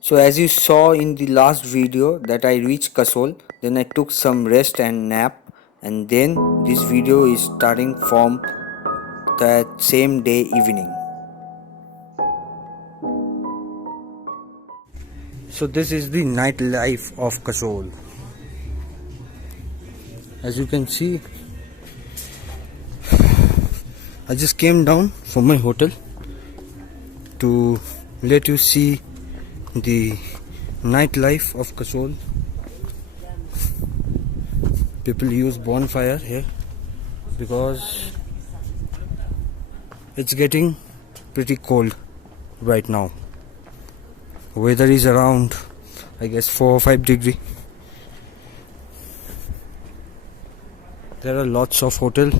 So as you saw in the last video that I reached Kasol, then I took some rest and nap, and then this video is starting from that same day evening. So this is the nightlife of Kasol. As you can see, I just came down from my hotel to let you see the nightlife of Kasol. People use bonfire here because it's getting pretty cold right now. Weather is around, I guess, 4 or 5 degree. There are lots of hotel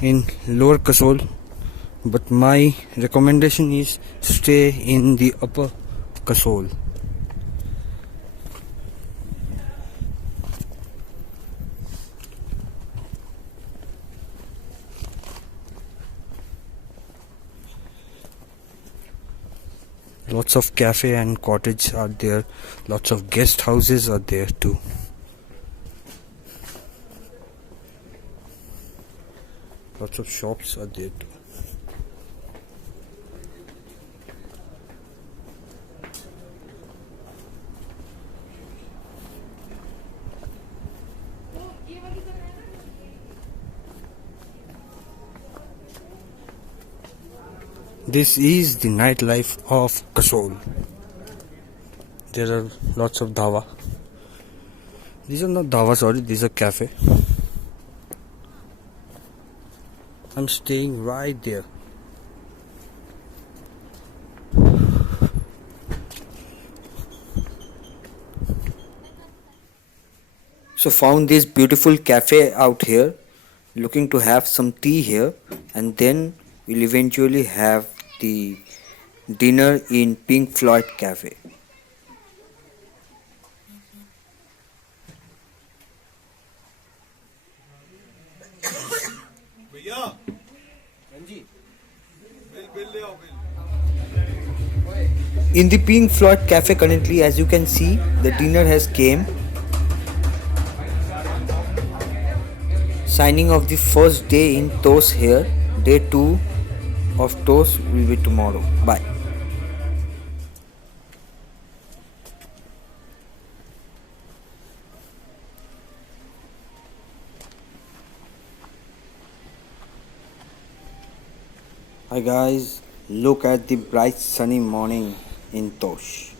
in lower Kasol, but my recommendation is stay in the upper Kasol. Lots of cafe and cottage are there. Lots of guest houses are there too. Lots of shops are there too. This is the nightlife of Kasol. There are lots of dhawa. These are not dhawa, sorry, these are cafe. I'm staying right there. So found this beautiful cafe out here, looking to have some tea here, and then we'll eventually have the dinner in Pink Floyd Cafe. In the Pink Floyd Cafe currently, as you can see, the dinner has came. Signing off the first day in TOS here. Day 2 of TOS will be tomorrow. Bye. Hi guys, look at the bright sunny morning in Tosh.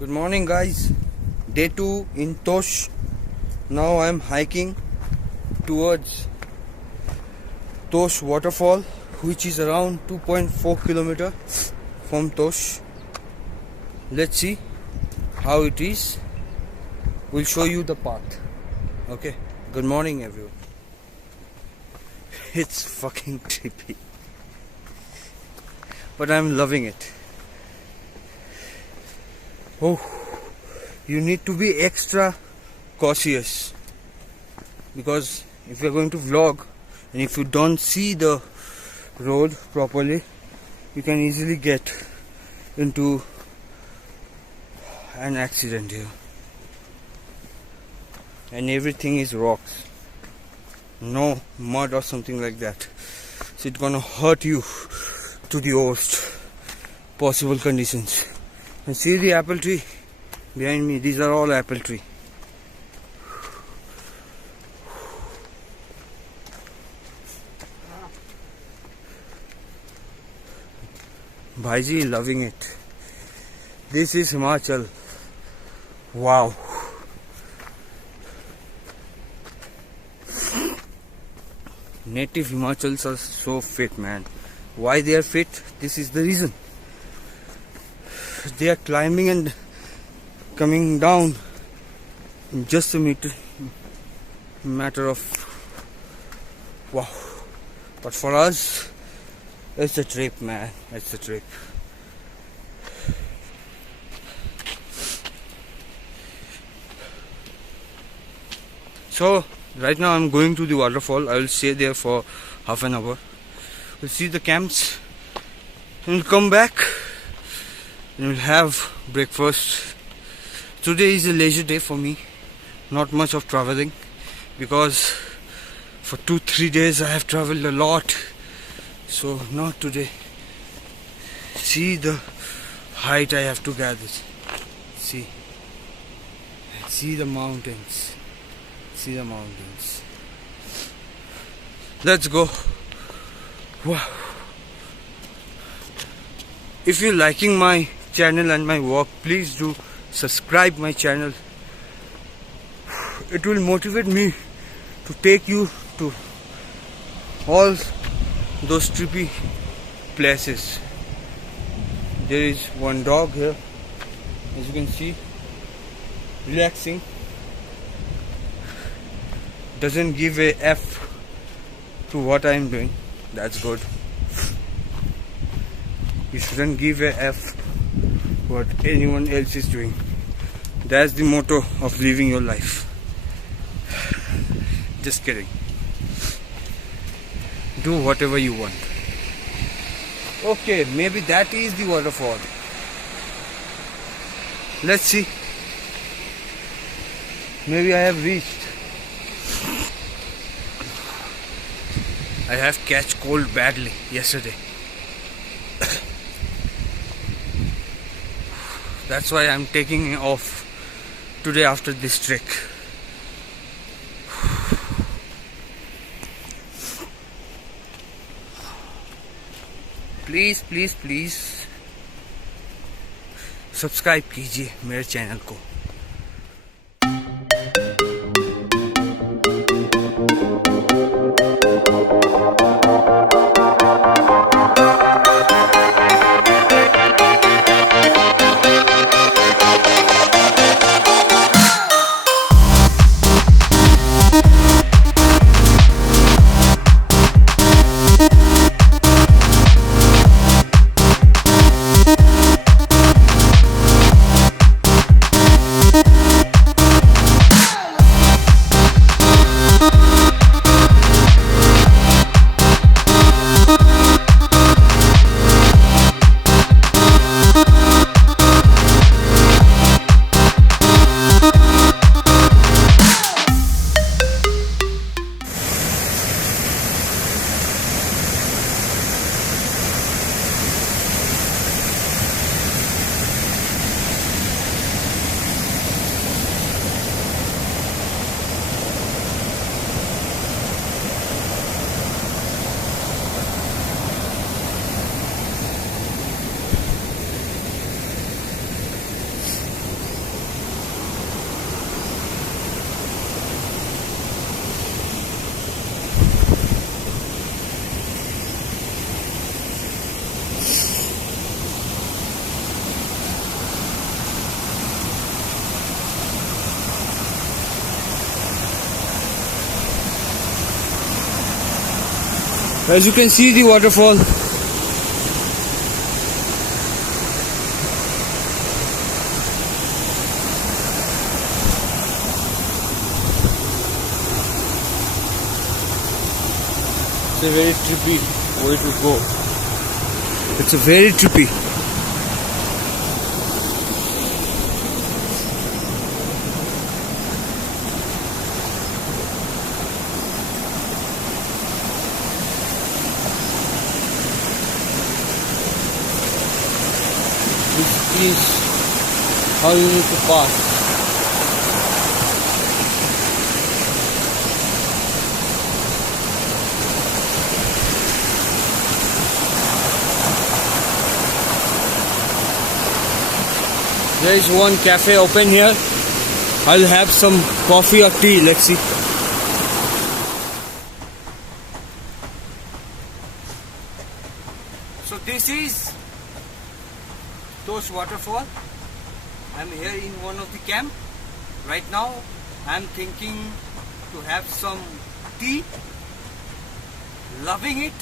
Good morning guys, day 2 in Tosh. Now I am hiking towards Tosh waterfall, which is around 2.4 kilometer from Tosh. Let's see how it is. We'll show you the path. Okay, good morning everyone. It's fucking trippy, but I'm loving it. Oh, you need to be extra cautious because if you're going to vlog and if you don't see the road properly, you can easily get into an accident here. And everything is rocks, no mud or something like that, so it's gonna hurt you to the worst possible conditions. And see the apple tree behind me, these are all apple tree. Bhaiji loving it. This is Himachal. Wow. Native Himachals are so fit, man. Why they are fit? This is the reason. They are climbing and coming down in just a matter of wow. But for us, It's a trip, man. It's a trip. So right now I'm going to the waterfall. I will stay there for half an hour. We'll see the camps and we'll come back and we'll have breakfast. Today is a leisure day for me. Not much of traveling because for 2-3 days I have traveled a lot. So not today. See the height I have to gather. See the mountains. See the mountains. Let's go. Wow. If you're liking my channel and my work, please do subscribe my channel. It will motivate me to take you to all those trippy places. There is one dog here, as you can see, relaxing. Doesn't give a F to what I am doing. That's good. You shouldn't give a F what anyone else is doing. That's the motto of living your life. Just kidding. Do whatever you want. Okay, maybe that is the waterfall. Let's see. Maybe I have reached. I have catch cold badly yesterday. That's why I'm taking off today after this trek. Please please please subscribe कीजिए मेरे channel को. As you can see the waterfall. It's a very trippy way to go. It's a very trippy. This is how you need to pass. There is one cafe open here. I'll have some coffee or tea. Let's see. So this is Tosh waterfall. I'm here in one of the camp. Right now I'm thinking to have some tea. Loving it.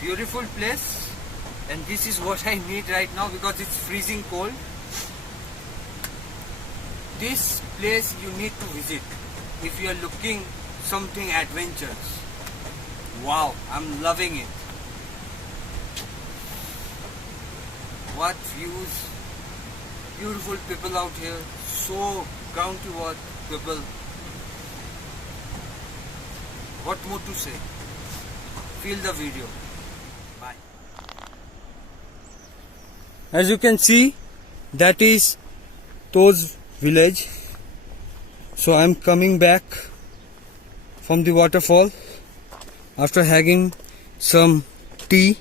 beautiful place, and this is what I need right now because it's freezing cold. This place you need to visit if you are looking something adventurous. Wow, I'm loving it. What views, beautiful people out here, so down to earth people. What more to say? Feel the video. Bye. As you can see, that is Tosh village. So I'm coming back from the waterfall after having some tea.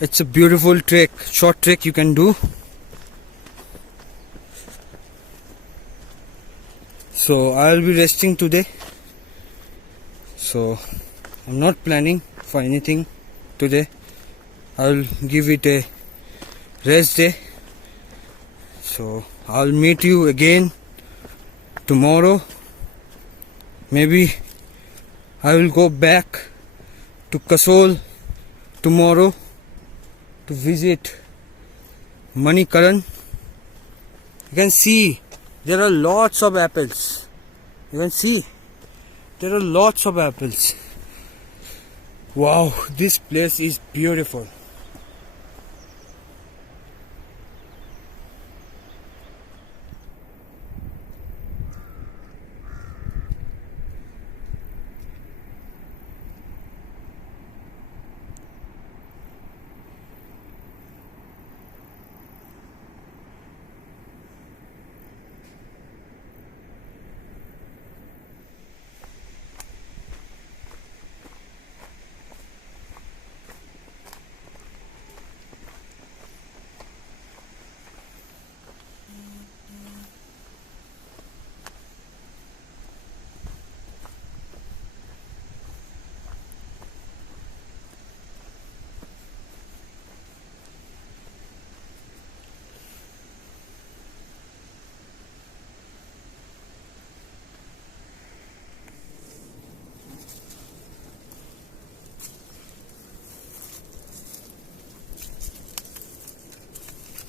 It's a beautiful trek, short trek you can do. So I'll be resting today. So I'm not planning for anything today. I'll give it a rest day. So I'll meet you again tomorrow. Maybe I will go back to Kasol tomorrow to visit Manikaran. You can see there are lots of apples. You can see there are lots of apples. Wow, this place is beautiful.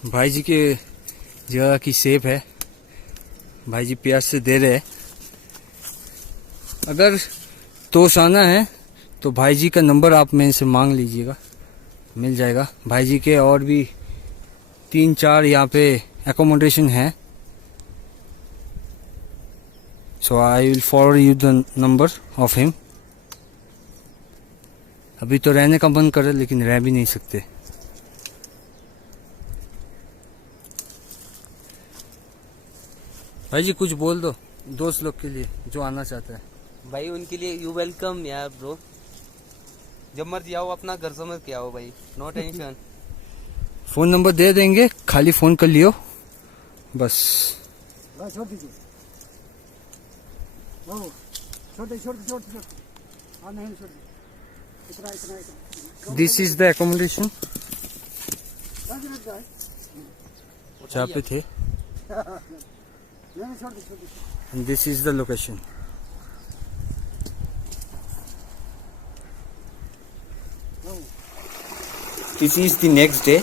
भाई जी के जगह की सेब है, भाई जी प्यार से दे रहे हैं। अगर तोश आना है तो भाई जी का नंबर आप मेरे से मांग लीजिएगा, मिल जाएगा। भाई जी के और भी 3-4 यहाँ पे एकोमोडेशन है। So I will forward you the number of him. अभी तो रहने का मन कर रहा है लेकिन रह भी नहीं सकते। भाई जी कुछ बोल दो दोस्त लोग के लिए जो आना चाहता है। भाई उनके लिए यू वेलकम यार ब्रो, जब मर्जी आओ, अपना घर समझ के आओ भाई, नो टेंशन। फोन नंबर दे देंगे, खाली फोन कर लियो बस। छोड़ दीजिए, छोड़ हाँ नहीं छोड़ दीजिए, इतना दिस इज द एकोमोडेशन जहाँ पे थे, and this is the location. This is the next day,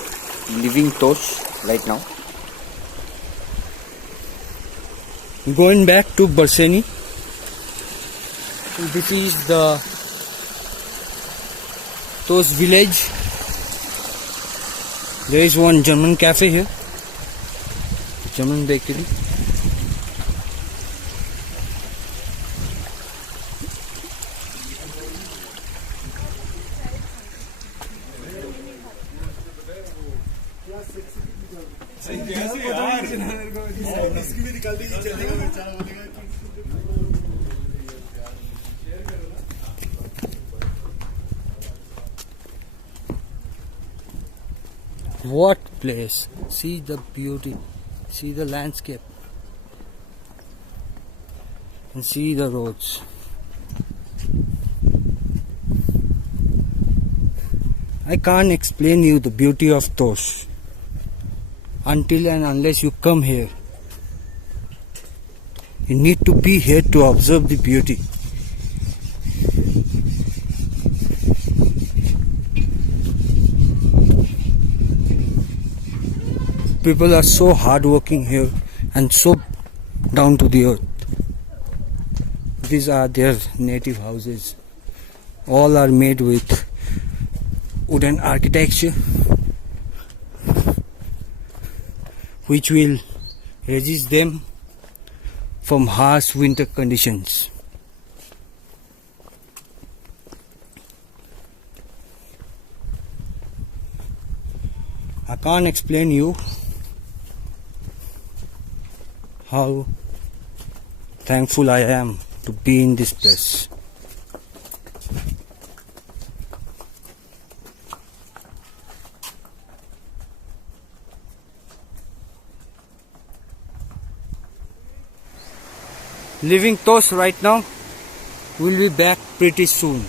leaving Tosh right now. Going back to Barseni. This is the Tosh village. There is one German cafe here, German bakery. What place? See the beauty, see the landscape, and see the roads. I can't explain you the beauty of Tosh until and unless you come here. You need to be here to observe the beauty. people are so hardworking here and so down to the earth. These are their native houses. All are made with wooden architecture, which will resist them from harsh winter conditions. I can't explain you how thankful I am to be in this place. Leaving Tosh right now. We'll be back pretty soon.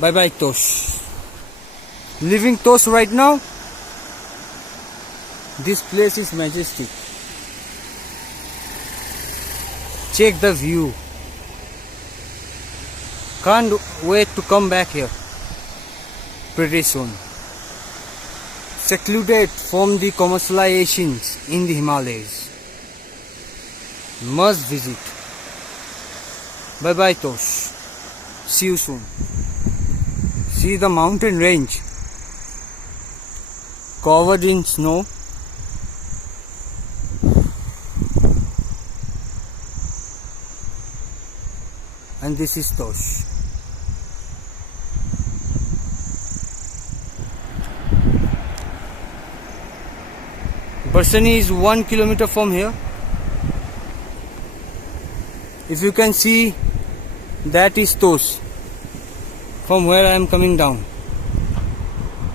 Bye bye Tosh. Leaving Tosh right now. This place is majestic. Check the view. Can't wait to come back here pretty soon. Secluded from the commercializations in the Himalayas. Must visit. Bye bye Tosh. See you soon. See the mountain range covered in snow. And this is Tosh. Barsani is 1 kilometer from here. If you can see, that is Tosh, from where I am coming down.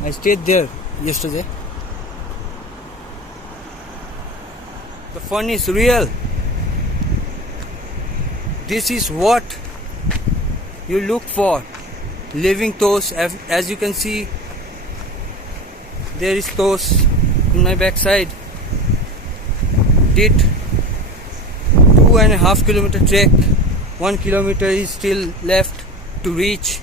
I stayed there yesterday. The fun is real. This is what you look for. Leaving Tosh, as you can see, there is Tosh in my backside. Did 2.5 kilometer trek. 1 kilometer is still left to reach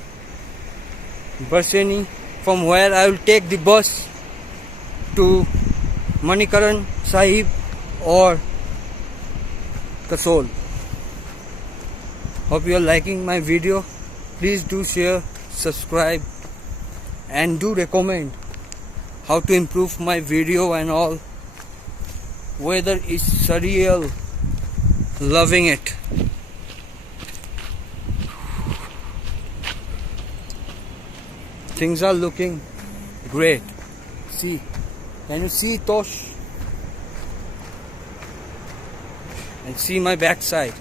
Barsani, from where I will take the bus to Manikaran Sahib or Kasol. Hope you are liking my video. Please do share, subscribe, and do recommend how to improve my video and all. Weather is surreal. Loving it. Things are looking great. See, can you see Tosh? And see my backside,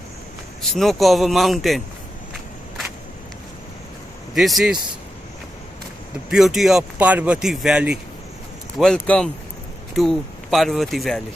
snow covered mountain. This is the beauty of Parvati Valley. Welcome to Parvati Valley.